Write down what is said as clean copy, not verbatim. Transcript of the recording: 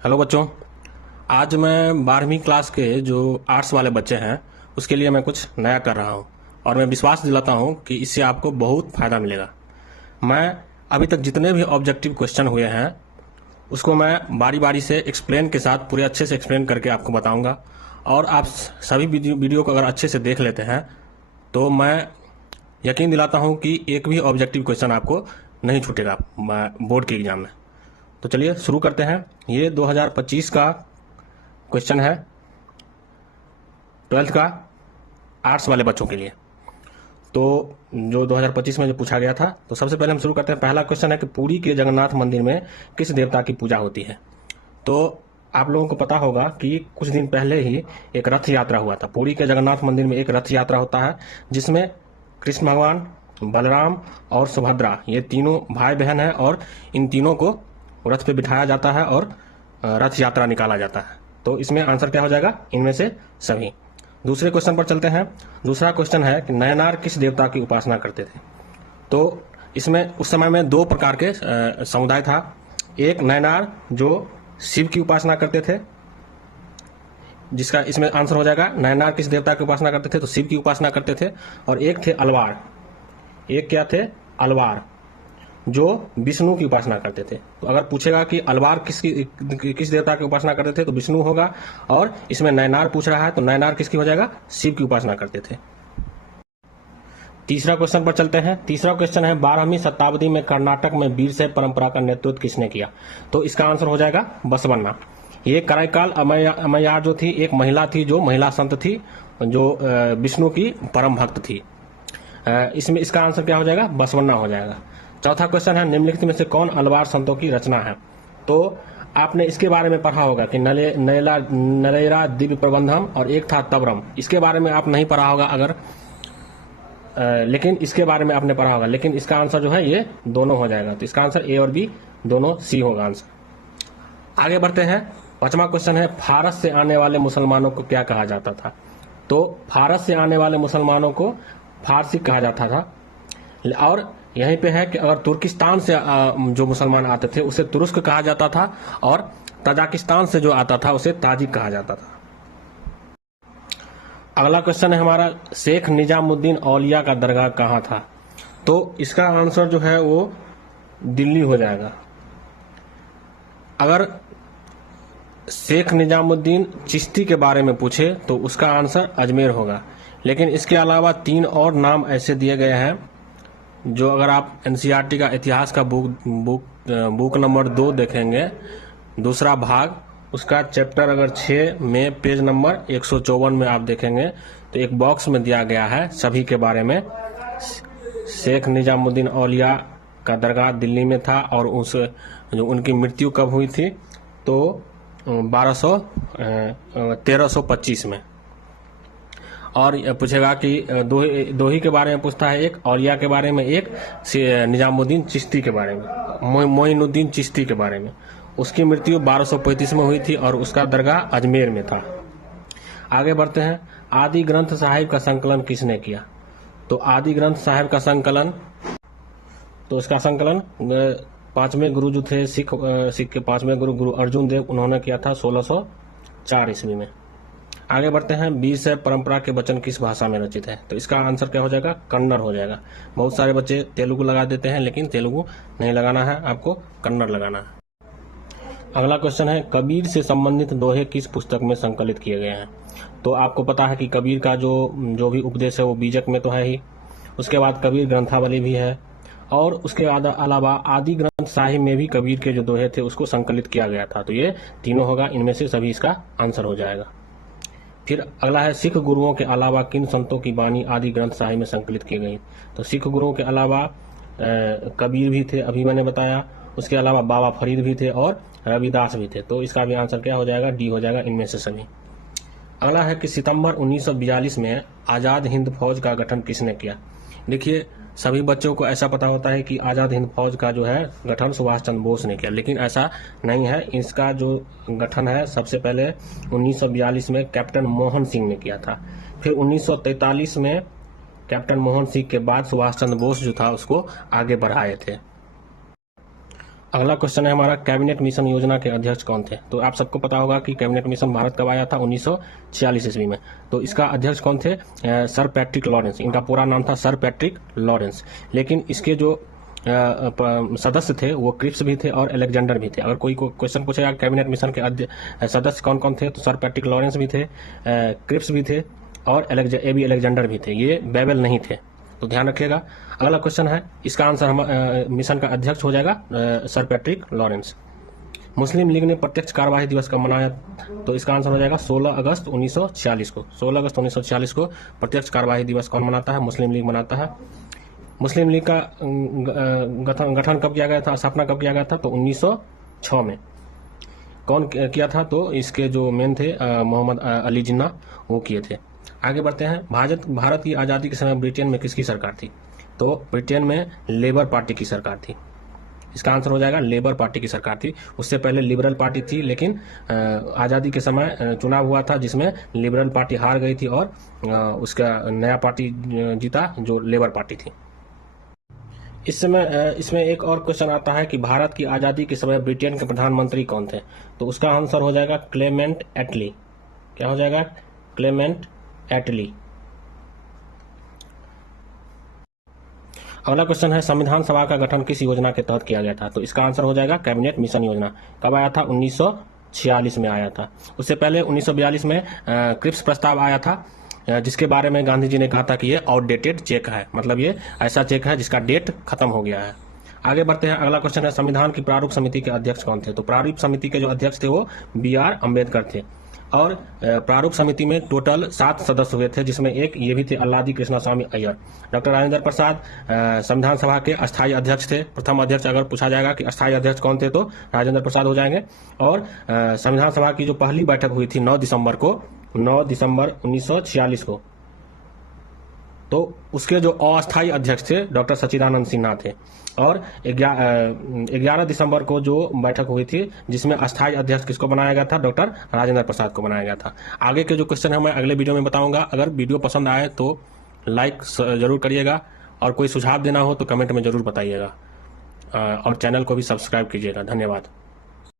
Hello बच्चों। आज मैं 12वीं क्लास के जो आर्ट्स वाले बच्चे हैं उसके लिए मैं कुछ नया कर रहा हूं और मैं विश्वास दिलाता हूं कि इससे आपको बहुत फ़ायदा मिलेगा। मैं अभी तक जितने भी ऑब्जेक्टिव क्वेश्चन हुए हैं उसको मैं बारी बारी से एक्सप्लेन के साथ पूरे अच्छे से एक्सप्लेन करके आपको बताऊंगा और आप सभी वीडियो को अगर अच्छे से देख लेते हैं तो मैं यकीन दिलाता हूं कि एक भी ऑब्जेक्टिव क्वेश्चन आपको नहीं छूटेगा बोर्ड के एग्ज़ाम में। तो चलिए शुरू करते हैं। ये 2025 का क्वेश्चन है, 12th का आर्ट्स वाले बच्चों के लिए। तो जो 2025 में जो पूछा गया था, तो सबसे पहले हम शुरू करते हैं। पहला क्वेश्चन है कि पुरी के जगन्नाथ मंदिर में किस देवता की पूजा होती है। तो आप लोगों को पता होगा कि कुछ दिन पहले ही एक रथ यात्रा हुआ था। पुरी के जगन्नाथ मंदिर में एक रथ यात्रा होता है जिसमें कृष्ण भगवान, बलराम और सुभद्रा ये तीनों भाई बहन हैं और इन तीनों को रथ पे बिठाया जाता है और रथ यात्रा निकाला जाता है। तो इसमें आंसर क्या हो जाएगा? इनमें से सभी। दूसरे क्वेश्चन पर चलते हैं। दूसरा क्वेश्चन है कि नयनार किस देवता की उपासना करते थे। तो इसमें उस समय में दो प्रकार के समुदाय था। एक नयनार जो शिव की उपासना करते थे, जिसका इसमें आंसर हो जाएगा नयनार किस देवता की उपासना करते थे, तो शिव की उपासना करते थे। और एक थे अलवार। एक क्या थे? अलवार, जो विष्णु की उपासना करते थे। तो अगर पूछेगा कि अलवार किस देवता की उपासना करते थे तो विष्णु होगा। और इसमें नयनार पूछ रहा है तो नयनार किसकी हो जाएगा? शिव की उपासना करते थे। तीसरा क्वेश्चन पर चलते हैं। तीसरा क्वेश्चन है 12वीं शताब्दी में कर्नाटक में वीरशैव परंपरा का नेतृत्व किसने किया। तो इसका आंसर हो जाएगा बसवन्ना। ये कराईकाल अम्मैयार जो थी, एक महिला थी जो महिला संत थी जो विष्णु की परम भक्त थी। इसमें इसका आंसर क्या हो जाएगा? बसवन्ना हो जाएगा। चौथा क्वेश्चन है निम्नलिखित में से कौन अलवार संतों की रचना है। तो आपने इसके बारे में पढ़ा होगा कि नरेरा दिव्य प्रबंधम और एक था तबरम। इसके बारे में आप नहीं पढ़ा होगा अगर लेकिन इसके बारे में आपने पढ़ा होगा। लेकिन इसका आंसर जो है ये दोनों हो जाएगा। तो इसका आंसर ए और बी दोनों सी होगा आंसर। आगे बढ़ते हैं। पांचवा क्वेश्चन है फारस से आने वाले मुसलमानों को क्या कहा जाता था। तो फारस से आने वाले मुसलमानों को फारसी कहा जाता था। और यहीं पे है कि अगर तुर्किस्तान से जो मुसलमान आते थे उसे तुरुस्क कहा जाता था और तजाकिस्तान से जो आता था उसे ताजिक कहा जाता था। अगला क्वेश्चन है हमारा शेख निजामुद्दीन औलिया का दरगाह कहाँ था। तो इसका आंसर जो है वो दिल्ली हो जाएगा। अगर शेख निजामुद्दीन चिश्ती के बारे में पूछे तो उसका आंसर अजमेर होगा। लेकिन इसके अलावा तीन और नाम ऐसे दिए गए हैं जो अगर आप एनसीईआरटी का इतिहास का बुक नंबर 2 देखेंगे, दूसरा भाग, उसका चैप्टर अगर 6 में पेज नंबर 154 में आप देखेंगे तो एक बॉक्स में दिया गया है सभी के बारे में। शेख निजामुद्दीन औलिया का दरगाह दिल्ली में था और जो उनकी मृत्यु कब हुई थी तो 1325 में। और पूछेगा कि दोही के बारे में पूछता है, एक औलिया के बारे में, एक निजामुद्दीन चिश्ती के बारे में, मोइनुद्दीन चिश्ती के बारे में। उसकी मृत्यु 1235 में हुई थी और उसका दरगाह अजमेर में था। आगे बढ़ते हैं। आदि ग्रंथ साहिब का संकलन किसने किया। तो आदि ग्रंथ साहिब का संकलन, तो इसका संकलन पांचवें गुरु जो थे सिख के पांचवें गुरु अर्जुन देव, उन्होंने किया था 1604 ईस्वी में। आगे बढ़ते हैं। वीरशैव परंपरा के वचन किस भाषा में रचित है। तो इसका आंसर क्या हो जाएगा? कन्नड़ हो जाएगा। बहुत सारे बच्चे तेलुगु लगा देते हैं लेकिन तेलुगु नहीं लगाना है, आपको कन्नड़ लगाना है। अगला क्वेश्चन है कबीर से संबंधित दोहे किस पुस्तक में संकलित किए गए हैं। तो आपको पता है कि कबीर का जो भी उपदेश है वो बीजक में तो है ही। उसके बाद कबीर ग्रंथावली भी है और उसके अलावा आदि ग्रंथ साहिब में भी कबीर के जो दोहे थे उसको संकलित किया गया था। तो ये तीनों होगा, इनमें से सभी इसका आंसर हो जाएगा। फिर अगला है सिख गुरुओं के अलावा किन संतों की वाणी आदि ग्रंथ साहिब में संकलित की गई। तो सिख गुरुओं के अलावा कबीर भी थे, अभी मैंने बताया। उसके अलावा बाबा फरीद भी थे और रविदास भी थे। तो इसका भी आंसर क्या हो जाएगा? डी हो जाएगा, इनमें से सभी। अगला है कि सितंबर 1942 में आजाद हिंद फौज का गठन किसने किया। देखिए सभी बच्चों को ऐसा पता होता है कि आजाद हिंद फौज का जो है गठन सुभाष चंद्र बोस ने किया, लेकिन ऐसा नहीं है। इसका जो गठन है सबसे पहले 1942 में कैप्टन मोहन सिंह ने किया था। फिर 1943 में कैप्टन मोहन सिंह के बाद सुभाष चंद्र बोस जो था उसको आगे बढ़ाए थे। अगला क्वेश्चन है हमारा, कैबिनेट मिशन योजना के अध्यक्ष कौन थे? तो आप सबको पता होगा कि कैबिनेट मिशन भारत कब आया था, 1946 ईस्वी में। तो इसका अध्यक्ष कौन थे? Sir Patrick Lawrence. इनका पूरा नाम था सर पैट्रिक लॉरेंस। लेकिन इसके जो सदस्य थे वो क्रिप्स भी थे और अलेक्जेंडर भी थे। अगर कोई क्वेश्चन पूछेगा कैबिनेट मिशन के सदस्य कौन कौन थे, तो सर पैट्रिक लॉरेंस भी थे, क्रिप्स भी थे और एबी अलेक्जेंडर भी थे। ये बेबल नहीं थे, तो ध्यान रखिएगा। अगला क्वेश्चन है, इसका आंसर मिशन का अध्यक्ष हो जाएगा सर पैट्रिक लॉरेंस। मुस्लिम लीग ने प्रत्यक्ष कार्यवाही दिवस कब मनाया? तो इसका आंसर हो जाएगा 16 अगस्त 1946 को। 16 अगस्त 1946 को प्रत्यक्ष कार्यवाही दिवस कौन मनाता है? मुस्लिम लीग मनाता है। मुस्लिम लीग का गठन कब किया गया था, स्थापना कब किया गया था? तो 1906 में। कौन किया था? तो इसके जो मेन थे मोहम्मद अली जिन्ना, वो किए थे। आगे बढ़ते हैं। भारत की आज़ादी के समय ब्रिटेन में किसकी सरकार थी? तो ब्रिटेन में लेबर पार्टी की सरकार थी। इसका आंसर हो जाएगा लेबर पार्टी की सरकार थी। उससे पहले लिबरल पार्टी थी, लेकिन आज़ादी के समय चुनाव हुआ था जिसमें लिबरल पार्टी हार गई थी और उसका नया पार्टी जीता जो लेबर पार्टी थी। इस समय इसमें एक और क्वेश्चन आता है कि भारत की आज़ादी के समय ब्रिटेन के प्रधानमंत्री कौन थे? तो उसका आंसर हो जाएगा क्लेमेंट एटली। क्या हो जाएगा? क्लेमेंट एटली। अगला क्वेश्चन है, संविधान सभा का गठन किस योजना के तहत किया गया था? तो इसका आंसर हो जाएगा कैबिनेट मिशन योजना। कब आया था? 1946 में आया था। उससे पहले 1942 में क्रिप्स प्रस्ताव आया था, जिसके बारे में गांधी जी ने कहा था कि ये आउटडेटेड चेक है, मतलब ये ऐसा चेक है जिसका डेट खत्म हो गया है। आगे बढ़ते हैं। अगला क्वेश्चन है, संविधान की प्रारूप समिति के अध्यक्ष कौन थे? तो प्रारूप समिति के जो अध्यक्ष थे वो BR अम्बेडकर थे। और प्रारूप समिति में टोटल 7 सदस्य हुए थे, जिसमें एक ये भी थे अल्लादी कृष्णस्वामी अय्यर। डॉक्टर राजेंद्र प्रसाद संविधान सभा के अस्थायी अध्यक्ष थे। प्रथम अध्यक्ष अगर पूछा जाएगा कि अस्थायी अध्यक्ष कौन थे, तो राजेंद्र प्रसाद हो जाएंगे। और संविधान सभा की जो पहली बैठक हुई थी 9 दिसंबर 1946 को, तो उसके जो अस्थायी अध्यक्ष थे डॉक्टर सच्चिदानंद सिन्हा थे। और 11 दिसंबर को जो बैठक हुई थी जिसमें अस्थायी अध्यक्ष किसको बनाया गया था? डॉक्टर राजेंद्र प्रसाद को बनाया गया था। आगे के जो क्वेश्चन है मैं अगले वीडियो में बताऊंगा। अगर वीडियो पसंद आए तो लाइक जरूर करिएगा, और कोई सुझाव देना हो तो कमेंट में जरूर बताइएगा, और चैनल को भी सब्सक्राइब कीजिएगा। धन्यवाद।